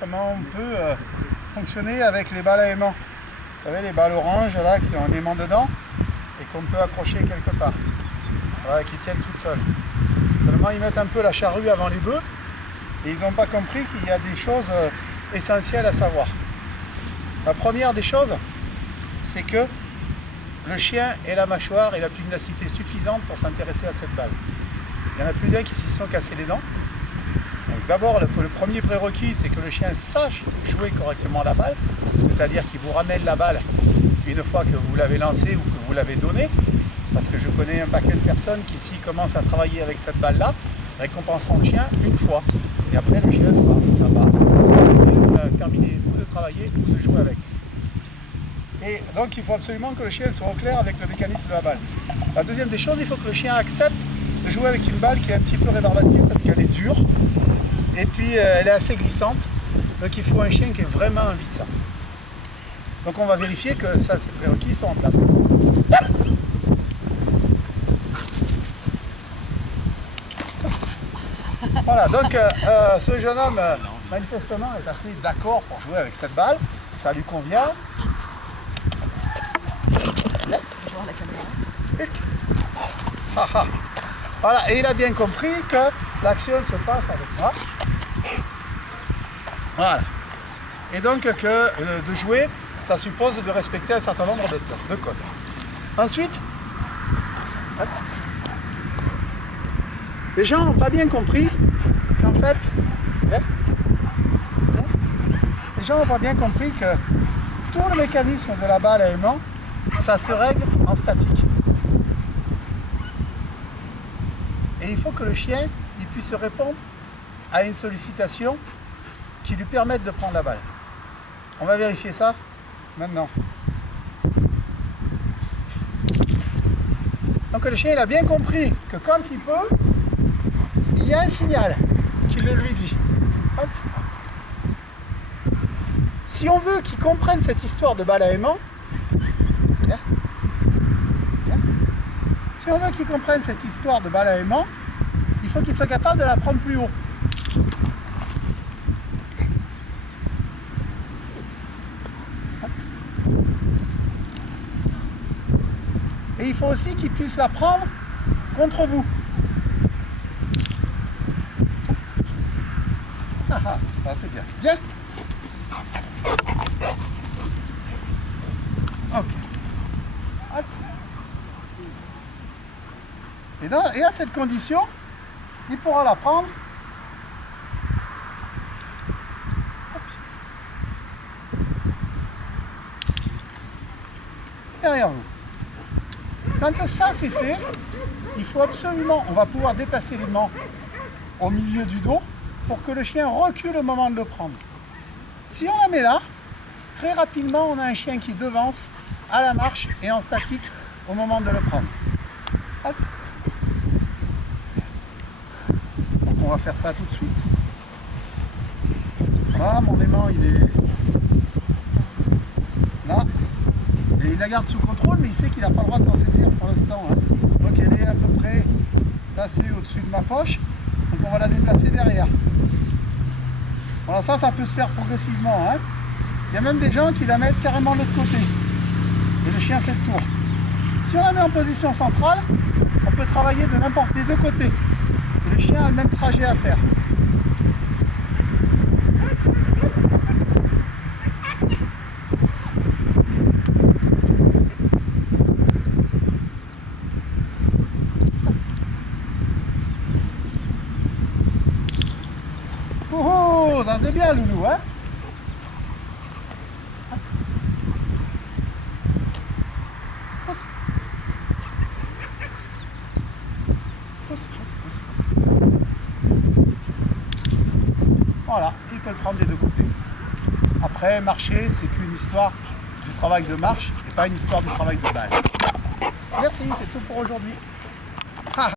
comment on peut fonctionner avec les balles à aimant. Vous savez, les balles oranges là qui ont un aimant dedans et qu'on peut accrocher quelque part. Voilà, qui tiennent toutes seules. Seulement ils mettent un peu la charrue avant les bœufs et ils n'ont pas compris qu'il y a des choses essentielles à savoir. La première des choses, c'est que le chien ait la mâchoire et la pugnacité suffisante pour s'intéresser à cette balle. Il y en a plus d'un qui s'y sont cassés les dents. D'abord, le premier prérequis, c'est que le chien sache jouer correctement la balle, c'est-à-dire qu'il vous ramène la balle une fois que vous l'avez lancée ou que vous l'avez donnée, parce que je connais un paquet de personnes qui, s'ils commencent à travailler avec cette balle-là, récompenseront le chien une fois. Et après, le chien sera là-bas. C'est terminé ou de travailler ou de jouer avec. Et donc, il faut absolument que le chien soit au clair avec le mécanisme de la balle. La deuxième des choses, il faut que le chien accepte de jouer avec une balle qui est un petit peu rébarbative parce qu'elle est dure et puis elle est assez glissante. Donc, il faut un chien qui ait vraiment envie de ça. Donc, on va vérifier que ça, ces prérequis sont en place. Voilà, donc ce jeune homme, manifestement, est assez d'accord pour jouer avec cette balle. Ça lui convient. Voilà, et il a bien compris que l'action se passe avec moi. Voilà. Et donc que de jouer, ça suppose de respecter un certain nombre de codes. Ensuite, les gens n'ont pas bien compris qu'en fait, les gens n'ont pas bien compris que tout le mécanisme de la balle à aimant, ça se règle en statique. Et il faut que le chien il puisse répondre à une sollicitation qui lui permette de prendre la balle. On va vérifier ça maintenant. Donc le chien il a bien compris que quand il peut, il y a un signal qui le lui dit. Hop. Si on veut qu'il comprenne cette histoire de balle à aimant, si on veut qu'il comprenne cette histoire de balle à aimant, il faut qu'il soit capable de la prendre plus haut. Et il faut aussi qu'il puisse la prendre contre vous. Ça c'est bien. Bien. Ok. Hop. Et à cette condition, il pourra la prendre. Hop. Derrière vous. Quand ça c'est fait, il faut absolument, on va pouvoir déplacer l'aimant au milieu du dos pour que le chien recule au moment de le prendre. Si on la met là, très rapidement on a un chien qui devance à la marche et en statique au moment de le prendre. Hop. Donc on va faire ça tout de suite. Voilà, mon aimant il est là. Et il la garde sous contrôle, mais il sait qu'il n'a pas le droit de s'en saisir pour l'instant. Hein. Donc elle est à peu près placée au-dessus de ma poche. Donc on va la déplacer derrière. Voilà, ça peut se faire progressivement. Hein. Il y a même des gens qui la mettent carrément de l'autre côté. Et le chien fait le tour. Si on la met en position centrale, on peut travailler de n'importe des deux côtés. Et le chien a le même trajet à faire. Oh, ça c'est bien, Loulou, hein? Voilà, il peut le prendre des deux côtés. Après, marcher, c'est qu'une histoire du travail de marche et pas une histoire du travail de balle. Merci, c'est tout pour aujourd'hui.